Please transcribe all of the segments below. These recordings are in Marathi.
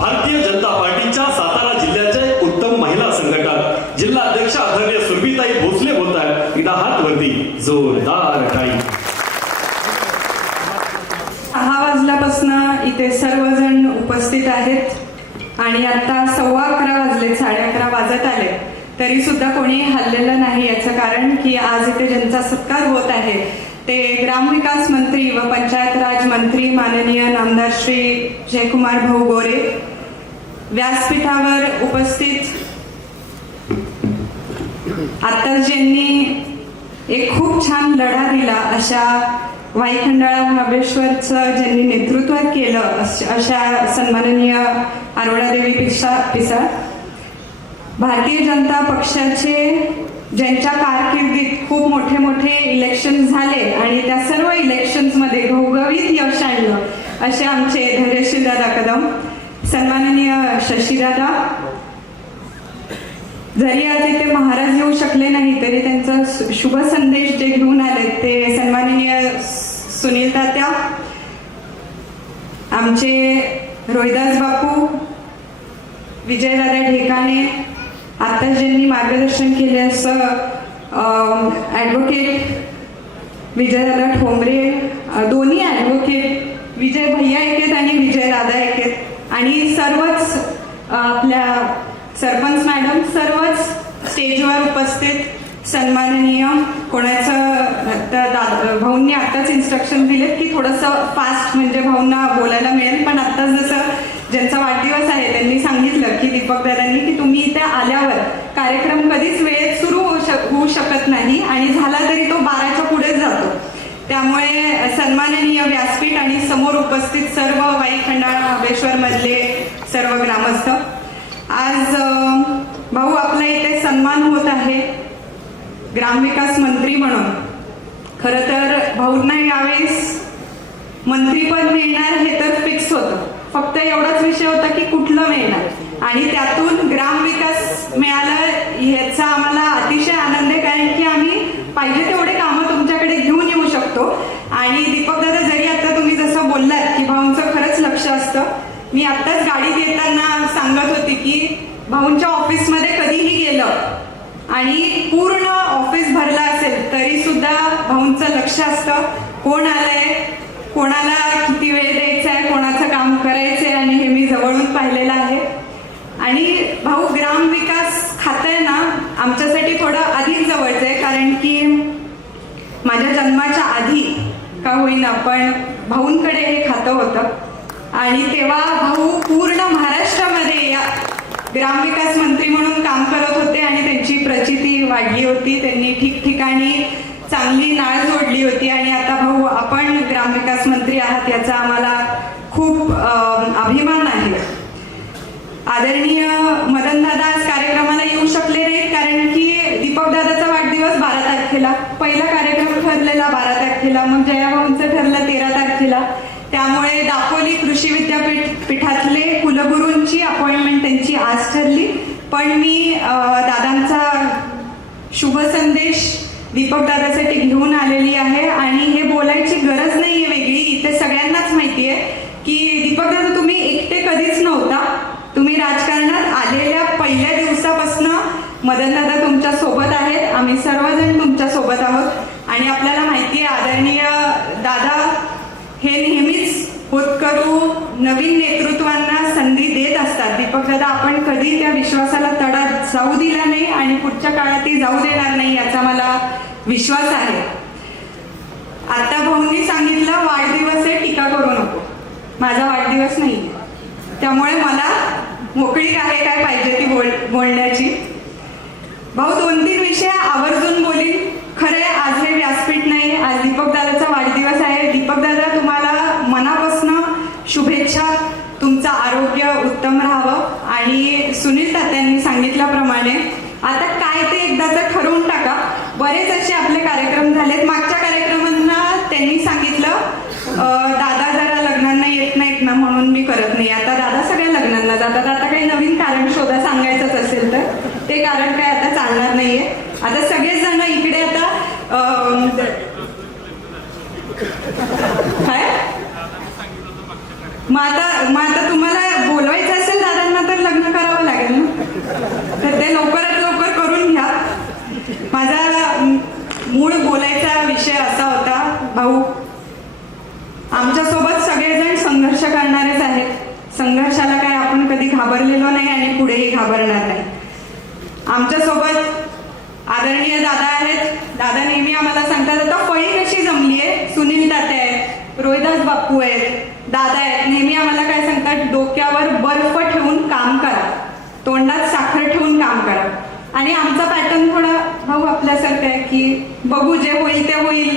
भारतीय जनता पार्टीच्या सातारा जिल्ह्याचे उत्तम महिला संघटक जिल्हा अध्यक्ष आदरणीय सुरभीताई भोसले बोलत आहेत. एकदा हात वरती, जोरदार टाळी. 6 वाजल्यापासून इथे सर्वजण उपस्थित आहेत आणि आता 11:15 वाजले, 11:30 वाजत आले तरी सुद्धा कोणी हललेलं नाही. याचं कारण की आज इथे ज्यांचा सत्कार होत आहे ते ग्रामविकास मंत्री व पंचायत राज मंत्री माननीय नामदार श्री जयकुमार भाऊ गोरे. व्यासपीठावर उपस्थित आत्ताच ज्यांनी एक खूप छान लढा दिला अशा वाई खंडाळा महाबळेश्वरचं ज्यांनी नेतृत्व केलं अशा सन्माननीय अरुणादेवी पिसाळ, भारतीय जनता पक्षाचे ज्यांच्या कारकिर्दीत खूप मोठे मोठे इलेक्शन झाले आणि त्या सर्व इलेक्शन्समध्ये घवघवीत यश आणलं असे आमचे धैर्यशील दादा कदम, सन्माननीय शशीदादा. जरी आज इथे महाराज येऊ शकले नाही तरी त्यांचा शुभ संदेश जे घेऊन आले ते सन्माननीय सुनील तात्या, आमचे रोहिदास बापू, विजयदादा ढेकाणे, आता ज्यांनी मार्गदर्शन केले असं ॲडव्होकेट विजयदादा ठोंबरे, दोन्ही ॲडव्होकेट विजय भैया एकेत आणि विजयदादा एकेत, आणि सर्वच आपल्या सरपंच मॅडम, सर्वच स्टेजवर उपस्थित सन्माननीय. कोणाचं भाऊंनी आत्ताच इन्स्ट्रक्शन दिलेत की थोडंसं फास्ट म्हणजे भाऊंना बोलायला मिळेल, पण आत्ताच जसं ज्यांचा वाढदिवस आहे त्यांनी सांगितलं की दीपक दादांनी की तुम्ही इथे आल्यावर कार्यक्रम कधीच वेळेत सुरू होऊ शकत नाही आणि झाला तरी तो 12च्या पुढेच जातो. त्यामुळे सन्माननीय व्यासपीठ आणि समोर उपस्थित सर्व वाई खंडाळा महाबळेश्वर मधले सर्व ग्रामस्थ, आज भाऊ आपला इथे सन्मान होत आहे ग्रामविकास मंत्री म्हणून. खरं तर भाऊंना यावेळेस मंत्रीपद मिळणार हे तर फिक्स होतं, फक्त एवढाच विषय होता की कुठलं मिळणार आणि त्यातून ग्रामविकास मिळालं याचा आम्हाला अतिशय आनंद आहे, कारण की आम्ही पाहिजे तेवढे कामं तुमच्याकडे घेऊन येऊ शकतो. आणि दीपक दादा, जरी आता तुम्ही जसं बोललात की भाऊंचं खरंच लक्ष असतं, मी आत्ताच गाडीत येताना सांगत होती की भाऊंच्या ऑफिसमध्ये कधीही गेलं आणि पूर्ण ऑफिस भरला असेल तरी सुद्धा भाऊंचं लक्ष असतं, कोण आलंय, कोणाला किती वेळ द्यायचा आहे, कोणाचं काम करायचंय, आणि हे मी जवळून पाहिलेलं आहे. आणि भाऊ ग्रामविकास खातं आहे ना आमच्यासाठी थोडं अधिक जवळचं आहे, कारण की माझ्या जन्माच्या आधी का होईना पण भाऊंकडे हे खातं होतं आणि तेव्हा भाऊ पूर्ण महाराष्ट्रामध्ये या ग्रामविकास मंत्री म्हणून काम करत होते आणि त्यांची प्रचिती वाढली होती, त्यांनी ठिकठिकाणी चांगली नाळ जोडली होती. आणि आता भाऊ आपण ग्रामविकास मंत्री आहात याचा आम्हाला खूप अभिमान आहे. आदरणीय मदन दादा आज कार्यक्रमाला येऊ शकले नाहीत, कारण की दीपक दादाचा वाढदिवस 12 तारखेला, पहिला कार्यक्रम ठरलेला 12 तारखेला, मग जयाभाऊंचं ठरलं 13 तारखेला. त्यामुळे दापोली कृषी विद्यापीठातले कुलगुरूंची अपॉइंटमेंट त्यांची आज ठरली. पण मी दादांचा शुभ संदेश दीपक दादासाठी घेऊन आलेली आहे आणि हे बोलायची गरज नाहीये वेगळी, इथे सगळ्यांनाच माहिती आहे की दीपक दादा तुम्ही एकटे कधीच नव्हता. तुम्ही राजकारणात आलेल्या पहिल्या दिवसापासून मदन दादा तुमच्या सोबत आहेत, आम्ही सर्वजण तुमच्या सोबत आहोत आणि आपल्याला माहिती आहे आदरणीय दादा हे नेहमीच होतकरू नवीन नेतृत्वांना संधी देत असतात. दीपक दादा आपण कधी त्या विश्वासाला तडा जाऊ दिला नाही आणि पुढच्या काळातही जाऊ देणार नाही याचा मला विश्वास आहे. आता भाऊंनी सांगितलं वाढदिवस आहे, टीका करू नको, माझा वाढदिवस नाही, त्यामुळे मला मोकळीक आहे काय पाहिजे ती बोलण्याची. भाऊ 2-3 विषय आवर्जून बोलीन. खरंय आज हे व्यासपीठ नाही, आज दीपक दादाचा वाढदिवस आहे. दीपक दादा तुम्हाला मनापासून शुभेच्छा, तुमचं आरोग्य उत्तम राहावं. आणि सुनील तात्यांनी सांगितल्याप्रमाणे आता काय ते एकदाचं ठरवून टाका. बरेच असे आपले कार्यक्रम झालेत, मागच्या कार्यक्रमांना त्यांनी सांगितलं दादा जरा लग्नांना येत नाहीत ना म्हणून मी करत नाही, आता दादा सगळ्या लग्नांना जातात. आता काही नवीन कारण शोधा सांगायचंच असेल तर ते कारण काय आता चालणार नाहीये. आता सगळेच जण इकडे आता काय मग आता तुम्हाला बोलवायचं असेल कधी घाबरलेलो नाही आणि पुढेही घाबरणार नाही. आमच्यासोबत आदरणीय दादा आहेत. दादा नेहमी आम्हाला सांगतात, आता फळी कशी जमली आहे. सुनील तात्या आहेत, रोहिदास बापू आहेत, दादा आहेत. नेहमी आम्हाला काय सांगतात, डोक्यावर बर्फ ठेवून काम करा, तोंडात साखर ठेवून काम करा. आणि आमचा पॅटर्न थोडा भाऊ आपल्यासारखा आहे की बघू जे होईल ते होईल,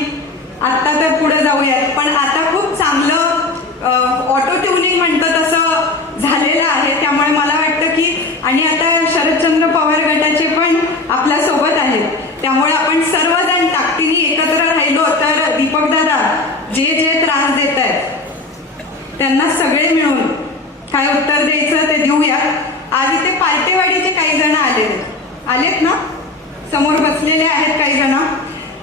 आत्ता तर पुढे जाऊयात. पण आता खूप चांगलं ऑटो ट्युनिंग म्हणतं तसं झालेलं आहे. त्यामुळे मला वाटतं की आणि आता शरदचंद्र पवार गटाचे पण आपल्या सोबत आहेत. त्यामुळे आपण सर्वजण ताकदीने एकत्र राहिलो तर दीपक दादा जे जे त्रास देत आहेत त्यांना सगळे मिळून काय उत्तर द्यायचं ते देऊया. आज इथे पार्टेवाडीचे काही जण आलेत ना, समोर बसलेले आहेत काही जण.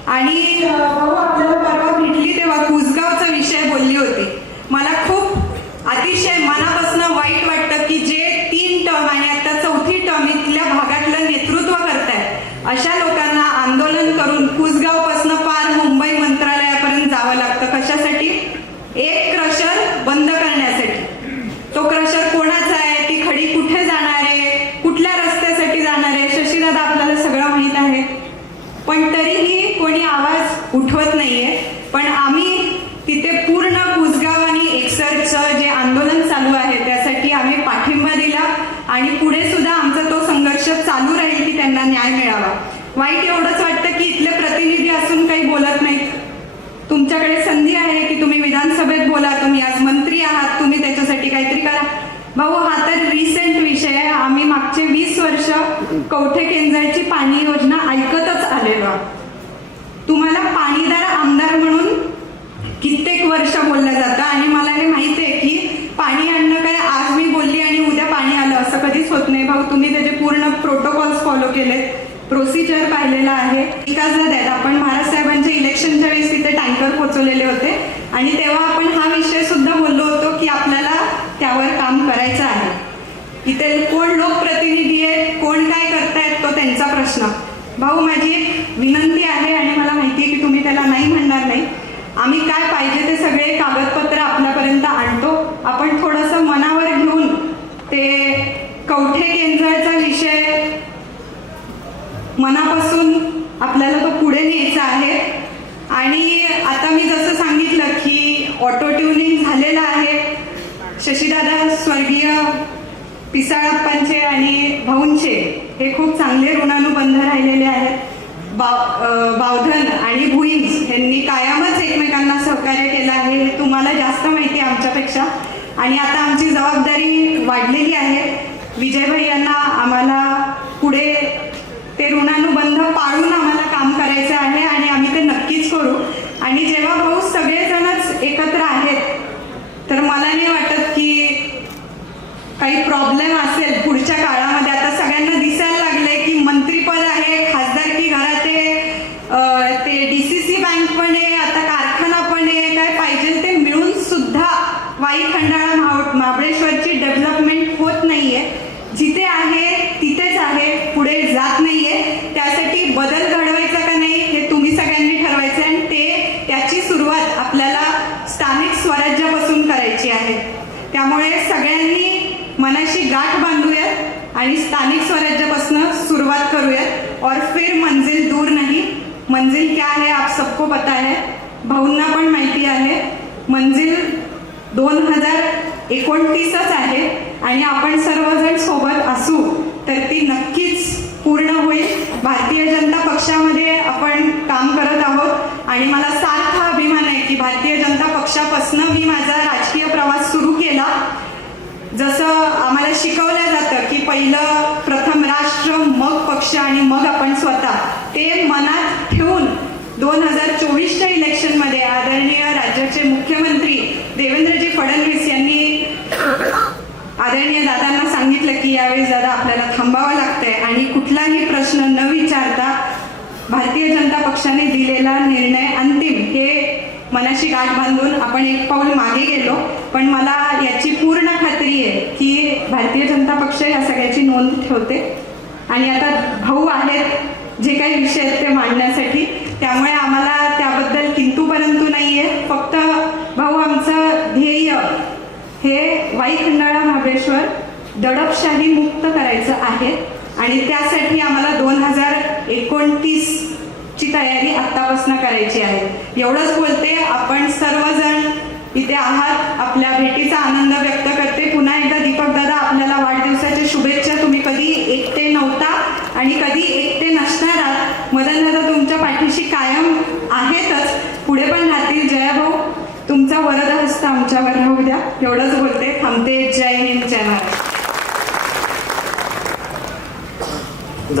आणि भाऊ आपल्याला परवा भेटली तेव्हा कुसगावचा विषय बोलली होती. मला खूप अतिशय मनापासून वाईट वाटतं की जे 3 टर्म आणि आता 4थी टर्म इथल्या भागातलं नेतृत्व करतायत अशा लोकांना आंदोलन करून कुसगावपासून पार मुंबई मंत्रालयापर्यंत जावं लागतं. कशासाठी? एक क्रशर बंद करण्यासाठी. तो क्रशर कोणाचा आहे, ती खडी कुठे जाणार आहे, कुठल्या रस्त्यासाठी जाणार आहे, शशीदादा आपल्याला सगळं माहीत आहे. पण तरीही कोणी आवाज उठवत नाहीये. पण आम्ही तिथे पूर्ण कुसगाव आणि एकसरचं जे आंदोलन चालू आहे त्यासाठी आम्ही पाठिंबा दिला आणि पुढे सुद्धा आमचा तो संघर्ष चालू राहील की त्यांना न्याय मिळावा. वाईट एवढंच वाटतं की इथले प्रतिनिधी असून काही बोलत नाहीत. तुमच्याकडे संधी आहे की तुम्ही विधानसभेत बोला, तुम्ही आज मंत्री आहात, तुम्ही त्याच्यासाठी काहीतरी करा. भाऊ हा तर रिसेंट विषय आहे. आम्ही मागचे 20 वर्ष कवठे केंजरची पाणी योजना ऐकतच आलेलो. तुम्हाला पाणीदार आमदार म्हणून कित्येक वर्ष बोललं जातं आणि मला हे माहिती आहे की पाणी आणणं काय आज मी बोलली आणि उद्या पाणी आलं असं कधीच होत नाही. भाऊ तुम्ही त्याचे पूर्ण प्रोटोकॉल्स फॉलो केलेत, प्रोसिजर पाहिलेला आहे. विकासदादा आहेत, आपण महाराज साहेबांच्या इलेक्शनच्या वेळेस तिथे टँकर पोहोचवलेले होते आणि तेव्हा आपण हा विषय सुद्धा बोललो होतो की आपल्याला त्यावर काम करायचं आहे. इथे कोण लोकप्रतिनिधी आहेत, कोण काय करतायत तो त्यांचा प्रश्न. भाऊ माझी एक विनंती आहे आणि मला माहिती आहे की तुम्ही त्याला नाही म्हणणार नाही. आम्ही काय पाहिजे ते सगळे कागदपत्र आपल्यापर्यंत आणतो. आपण थोडंसं मनावर घेऊन ते कवठे केंद्राचा विषय मनापासून आपल्याला तो पुढे न्यायचा आहे. आणि आता मी जसं सांगितलं की ऑटो ट्युनिंग झालेलं आहे. शशीदादा स्वर्गीय पिसाळप्पांचे आणि भाऊंचे हे खूप चांगले ऋणानुबंध राहिलेले आहेत. बावधन आणि भुईंज यांनी कायमच एकमेकांना सहकार्य केलं आहे. हे तुम्हाला जास्त माहिती आहे आमच्यापेक्षा. आणि आता आमची जबाबदारी वाढलेली आहे. विजयभाई यांना आम्हाला पुढे ते ऋणानुबंध पाळून आम्हाला काम करायचं आहे आणि आम्ही ते नक्कीच करू. आणि जेव्हा भाऊ सगळेजणच एकत्र आहेत तर मला नाही वाटत की काही प्रॉब्लेम असेल पुढच्या काळामध्ये. आता सगळ्यांना दिसायला लागले की मंत्रीपद आहे, खासदारकी घरात आहे, ते DCC बँक पण आहे, आता कारखाना पण आहे. काय पाहिजे ते मिळून सुद्धा वाई खंडाळा महाबळेश्वरची डेव्हलपमेंट होत नाहीये. जिथे आहे तिथेच आहे, पुढे जात नाहीये. त्यासाठी बदल घडवायचा का नाही हे तुम्ही सगळ्यांनी ठरवायचं आणि त्याची सुरुवात आपल्याला स्थानिक स्वराज्यापासून करायची आहे. त्यामुळे सगळ्यांनी मनाशी गाठ बांधूयात आणि स्थानिक स्वराज्यापासून सुरुवात करूयात. और फिर मंजिल दूर नहीं, मंजिल क्या है आप सबको पता है. भाऊंना पण माहिती आहे मंजिल 2029च आहे आणि आपण सर्वजण सोबत असू तर ती नक्कीच पूर्ण होईल. भारतीय जनता पक्षामध्ये आपण काम करत आहोत आणि मला सार्थ अभिमान आहे की भारतीय जनता पक्षापासून मी माझा राजकीय प्रवास सुरू केला. जसं आम्हाला शिकवलं जातं की पहिलं प्रथम राष्ट्र मग पक्ष आणि मग आपण स्वतः, ते मनात ठेवून 2024च्या इलेक्शनमध्ये आदरणीय राज्याचे मुख्यमंत्री देवेंद्रजी फडणवीस यांनी आदरणीय दादांना सांगितलं की यावेळेस दादा आपल्याला थांबावं लागतंय आणि कुठलाही प्रश्न न विचारता भारतीय जनता पक्षाने दिलेला निर्णय अंतिम, हे मनाशी गाठ बांधून आपण एक पाऊल मागे गेलो. पण मला याची पूर्ण खात्री आहे की भारतीय जनता पक्ष या सगळ्याची नोंद ठेवते आणि आता भाऊ आहेत जे काही विषय आहेत ते मांडण्यासाठी. त्यामुळे आम्हाला त्याबद्दल किंतु परंतु नाहीये. फक्त भाऊ आमचं ध्येय हे वाई खंडाळा महाबळेश्वर दडपशाही मुक्त करायचं आहे आणि त्यासाठी आम्हाला 2029 ची तयारी आत्तापासून करायची आहे. एवढंच बोलते. आपण सर्वजण इथे आहात. आपल्या भेटीचा आनंद व्यक्त करते. पुन्हा एकदा दीपक दादा आपल्याला वाढदिवसाच्या शुभेच्छा. तुम्ही कधी एकटे नव्हता आणि कधी एकटे नसणार आहात. मदन दादा तुमच्या पाठीशी कायम आहेतच, पुढे पण राहतील. जयभाऊ तुमचा वरद हस्त आमच्यावर राहू द्या. एवढंच बोलते. थांबते. जय हिंद, जय महाराष्ट्र.